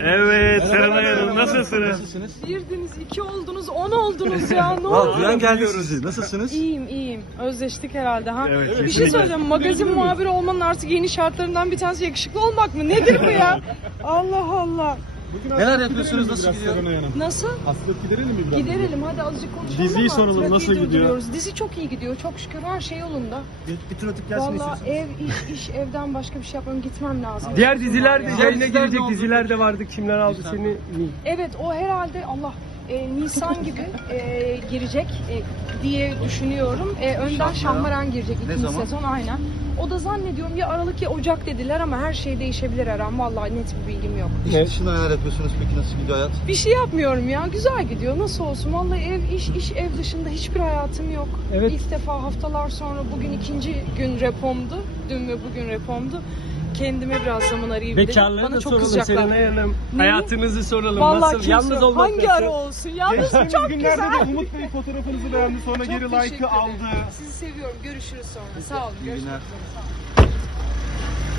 Evet Serenay Hanım nasılsınız? Birdiniz, iki oldunuz, on oldunuz ya. Ne oldu? duyan geldi sizi. Nasılsınız? İyiyim, iyiyim. Özleştik herhalde ha. Evet, bir şey kesinlikle. söyleyeceğim. Magazin muhabiri olmanın artık yeni şartlarından bir tanesi yakışıklı olmak mı? Nedir bu ya? Allah Allah. Neler yapıyorsunuz? Nasıl gidiyor? Nasıl? Hasret giderelim mi biraz? Giderelim hadi azıcık konuşalım Diziyi ama soralım, nasıl gidiyor? durduruyoruz. Dizi çok iyi gidiyor. Çok şükür her şey yolunda. Bir, bir tur atıp gelsin Valla ev, iş, iş, evden başka bir şey yapmam. Gitmem lazım. Diğer diziler de Ya. yayına Diziler ne girecek diziler de vardı. Kimler aldı seni? Evet o herhalde Allah e, Nisan gibi e, girecek e, diye düşünüyorum. E, önden Şahmaran girecek ikinci zaman? sezon aynen. O da zannediyorum ya Aralık ya Ocak dediler ama her şey değişebilir her an. Vallahi net bir bilgim yok. İş dışında neler yapıyorsunuz peki? Nasıl gidiyor hayat? Bir şey yapmıyorum ya. Güzel gidiyor. Nasıl olsun? Vallahi ev, iş, iş ev dışında hiçbir hayatım yok. Evet. İlk defa haftalar sonra bugün ikinci gün repomdu. Dün ve bugün repomdu. Kendime biraz zaman arayayım dedim. Bekarlığı Bana da çok soralım kızacaklar. Serenay Hanım. Hayatınızı soralım. Vallahi Nasıl? kimse Yalnız olmak Hangi nasıl? ara olsun? Yalnız Geçtiğimiz çok günlerde güzel. de Umut Bey fotoğrafınızı beğendi sonra Çok geri teşekkür like'ı ederim. aldı. Sizi seviyorum. Görüşürüz sonra. Sağ olun. Görüşmek üzere. Sağ olun.